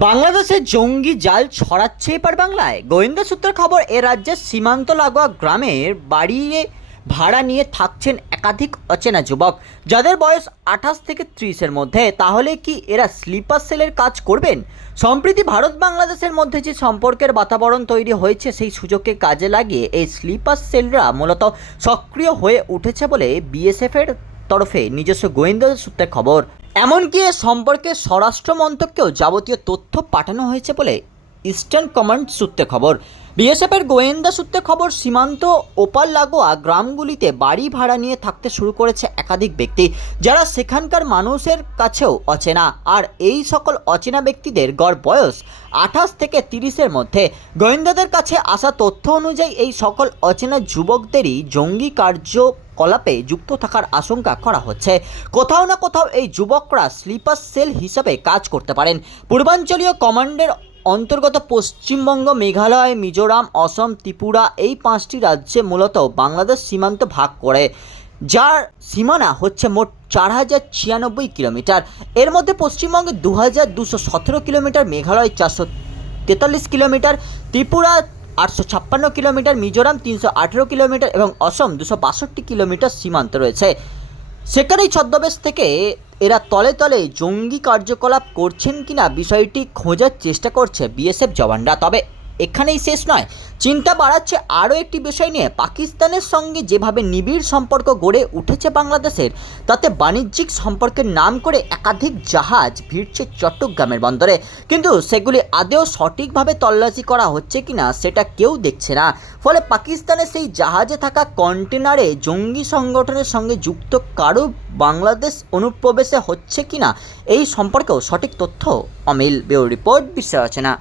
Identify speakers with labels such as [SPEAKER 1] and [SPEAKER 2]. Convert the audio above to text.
[SPEAKER 1] বাংলাদেশে জঙ্গি জাল ছড়াচ্ছে এবার বাংলায়। গোয়েন্দা সূত্রের খবর, এ রাজ্যের সীমান্ত লাগোয়া গ্রামের বাড়িয়ে ভাড়া নিয়ে থাকছেন একাধিক অচেনা যুবক। যাদের বয়স আঠাশ থেকে ত্রিশের মধ্যে, তাহলে কি এরা স্লিপার সেলের কাজ করবেন? সম্প্রতি ভারত বাংলাদেশের মধ্যে যে সম্পর্কের বাতাবরণ তৈরি হয়েছে, সেই সুযোগকে কাজে লাগিয়ে এই স্লিপার সেলরা মূলত সক্রিয় হয়ে উঠেছে বলে বিএসএফের তরফে নিজস্ব গোয়েন্দা সূত্রের খবর। এমনকি এ সম্পর্কে স্বরাষ্ট্র মন্ত্রককেও যাবতীয় তথ্য পাঠানো হয়েছে বলে ইস্টার্ন কমান্ড সূত্রে খবর। বিএসএফের গোয়েন্দা সূত্রে খবর, সীমান্ত ওপার লাগোয়া গ্রামগুলিতে বাড়ি ভাড়া নিয়ে থাকতে শুরু করেছে একাধিক ব্যক্তি, যারা সেখানকার মানুষের কাছেও অচেনা। আর এই সকল অচেনা ব্যক্তিদের গড় বয়স আঠাশ থেকে তিরিশের মধ্যে। গোয়েন্দাদের কাছে আসা তথ্য অনুযায়ী এই সকল অচেনা যুবকদেরই জঙ্গি কার্য কলাপে যুক্ত থাকার আশঙ্কা করা হচ্ছে। কোথাও না কোথাও এই যুবকরা স্লিপার সেল হিসাবে কাজ করতে পারেন। পূর্বাঞ্চলীয় কমান্ডের অন্তর্গত পশ্চিমবঙ্গ, মেঘালয়, মিজোরাম, অসম, ত্রিপুরা এই পাঁচটি রাজ্যে মূলত বাংলাদেশ সীমান্ত ভাগ করে। যার সীমানা হচ্ছে মোট চার হাজার ছিয়ানব্বই কিলোমিটার। এর মধ্যে পশ্চিমবঙ্গে দু হাজার দুশো সতেরো কিলোমিটার, মেঘালয় চারশো তেতাল্লিশ কিলোমিটার, ত্রিপুরা আটশো ছাপ্পান্ন কিলোমিটার, মিজোরাম তিনশো আঠেরো কিলোমিটার এবং অসম দুশো বাষট্টি কিলোমিটার সীমান্ত রয়েছে। সেখানেই ছদ্মবেশ থেকে এরা তলে তলে জঙ্গি কার্যকলাপ করছেন কিনা বিষয়টি খোঁজার চেষ্টা করছে বিএসএফ জওয়ানরা। তবে এখানেই শেষ নয়। চিন্তা বাড়াচ্ছে আরও একটি বিষয় নিয়ে। পাকিস্তানের সঙ্গে যেভাবে নিবিড় সম্পর্ক গড়ে উঠেছে বাংলাদেশের, তাতে বাণিজ্যিক সম্পর্কের নাম করে একাধিক জাহাজ ভিড়ছে চট্টগ্রামের বন্দরে। কিন্তু সেগুলি আদেও সঠিকভাবে তল্লাশি করা হচ্ছে কিনা সেটা কেউ দেখছে না। ফলে পাকিস্তানের সেই জাহাজে থাকা কন্টেনারে জঙ্গি সংগঠনের সঙ্গে যুক্ত কারও বাংলাদেশ অনুপ্রবেশে হচ্ছে কিনা, এই সম্পর্কেও সঠিক তথ্য অমিল। বেউ রিপোর্ট বিশ্লেষণা